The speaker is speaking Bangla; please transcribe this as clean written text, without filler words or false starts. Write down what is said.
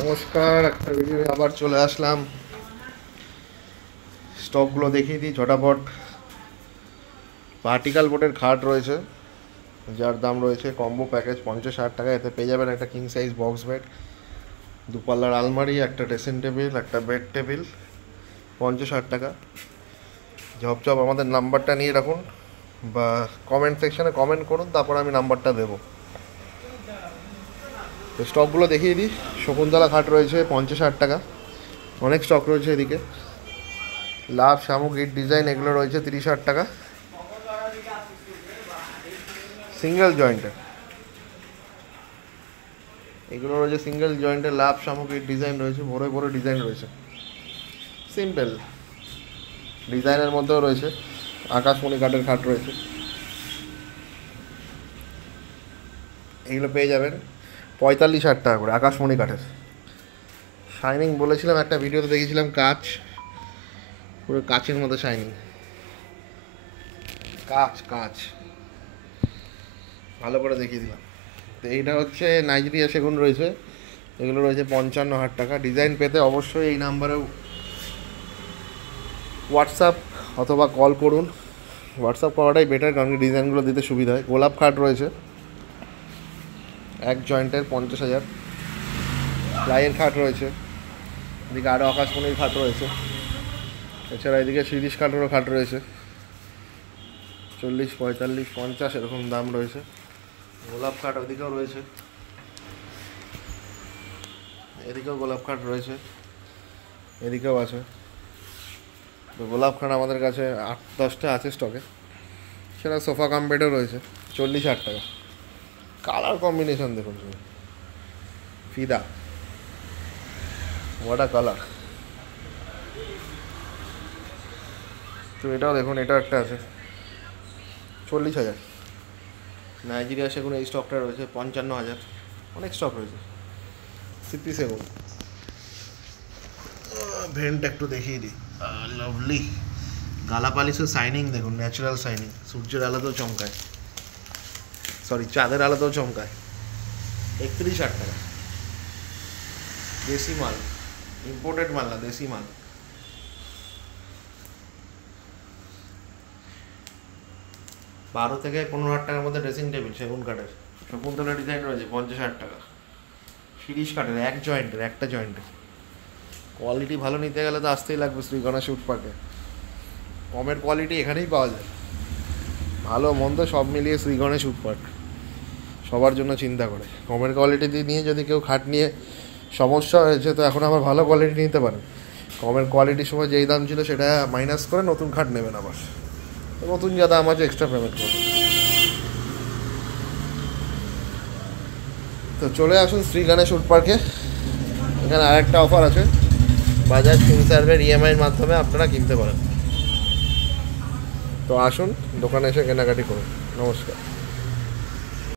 নমস্কার, একটা ভিডিও আবার চলে আসলাম। স্টকগুলো দেখিয়ে দিই ঝটাপট। পার্টিকাল বোর্ডের খাট রয়েছে, যার দাম রয়েছে কম্বো প্যাকেজ 50-60 টাকা। এতে পেয়ে যাবেন একটা কিং সাইজ বক্স বেড, দুপাল্লার আলমারি, একটা ড্রেসিং টেবিল, একটা বেড টেবিল, 50-60 টাকা। ঝপঝপ আমাদের নাম্বারটা নিয়ে রাখুন বা কমেন্ট সেকশানে কমেন্ট করুন, তারপর আমি নাম্বারটা দেবো। তো স্টকগুলো দেখিয়ে দিই। শকুন্তলা খাট রয়েছে 50-60 টাকা। অনেক স্টক রয়েছে এদিকে। লাভ, শামুক, ইট ডিজাইন এগুলো রয়েছে 30-60 টাকা। সিঙ্গেল জয়েন্টের এগুলো রয়েছে সিঙ্গেল জয়েন্টের লাভ, শামুক, ইট ডিজাইন রয়েছে, ভরে ভরে ডিজাইন রয়েছে। সিম্পল ডিজাইনের মধ্যেও রয়েছে। আকাশমণি কাঠের খাট রয়েছে, এগুলো পেয়ে যাবেন 45-60 টাকা করে। আকাশমণি কাঠের শাইনিং বলেছিলাম, একটা ভিডিওতে দেখিয়েছিলাম, কাচ, পুরো কাচের মতো শাইনিং, কাচ কাচ ভালো করে দেখিয়ে দিলাম। তো এইটা হচ্ছে নাইজেরিয়া সেগুন রয়েছে, এগুলো রয়েছে 55,000 টাকা। ডিজাইন পেতে অবশ্যই এই নাম্বারে হোয়াটসঅ্যাপ অথবা কল করুন। হোয়াটসঅ্যাপ করাটাই বেটার, কারণ ডিজাইনগুলো দিতে সুবিধা হয়। গোলাপ খাট রয়েছে এক জয়েন্টের 50,000। প্লাইয়ের খাট রয়েছে, এদিকে আরও আকাশমণির খাট রয়েছে। এছাড়া এদিকে শিরিষ কাঠেরও খাট রয়েছে, 40, 45, 50 এরকম দাম রয়েছে। গোলাপ খাট ওদিকেও রয়েছে, এদিকেও গোলাপ খাট রয়েছে, এদিকেও আছে। তো গোলাপ খাট আমাদের কাছে 8-10টা আছে স্টকে। সেটা সোফা কাম বেডও রয়েছে 40-60 টাকা। কালার কম্বিনেশন দেখুন, ফিদা, হোয়াট আ কালার। তো এটাও দেখুন, এটা একটা আছে 40,000। নাইজেরিয়া সেগুন এই স্টকটা রয়েছে 55,000। অনেক স্টক রয়েছে। সিপি সেগুন ভেন্ট একটু দেখিয়ে দিই, লাভলি। গালা পালিশের শাইনিং দেখুন, ন্যাচারাল শাইনিং, সূর্যের আলোতেও চমকায়, সরি চাঁদের আলোতেও চমকায়। 31,000 টাকা। দেশি মাল, ইম্পোর্টেড মাল না, দেশি মাল। 12 থেকে 15,000 টাকার মধ্যে ড্রেসিং টেবিল সেগুন কাঠের, শকুন্তলা ডিজাইন রয়েছে 50-60 টাকা। শিরিষ কাঠের এক জয়েন্টের, একটা জয়েন্টের। কোয়ালিটি ভালো নিতে গেলে তো আসতেই লাগবে শ্রীগণেশ উড পার্কে। কমের কোয়ালিটি এখানেই পাওয়া যায়। ভালো মন্দ সব মিলিয়ে শ্রীগণেশ উড পার্ক সবার জন্য চিন্তা করে। কমের কোয়ালিটি নিয়ে যদি কেউ খাট নিয়ে সমস্যা হয়েছে, তো এখন আবার ভালো কোয়ালিটি নিতে পারেন। কমের কোয়ালিটির সময় যেই দাম ছিল সেটা মাইনাস করে নতুন খাট নেবেন আবার। নতুন যা দাম আছে এক্সট্রা পেমেন্ট করবেন। তো চলে আসুন শ্রী গণেশ উড পার্কে। এখানে আরেকটা অফার আছে, বাজাজ ফিনসার্ভের ইএমআইয়ের মাধ্যমে আপনারা কিনতে পারেন। তো আসুন, দোকানে এসে কেনাকাটি করুন। নমস্কার।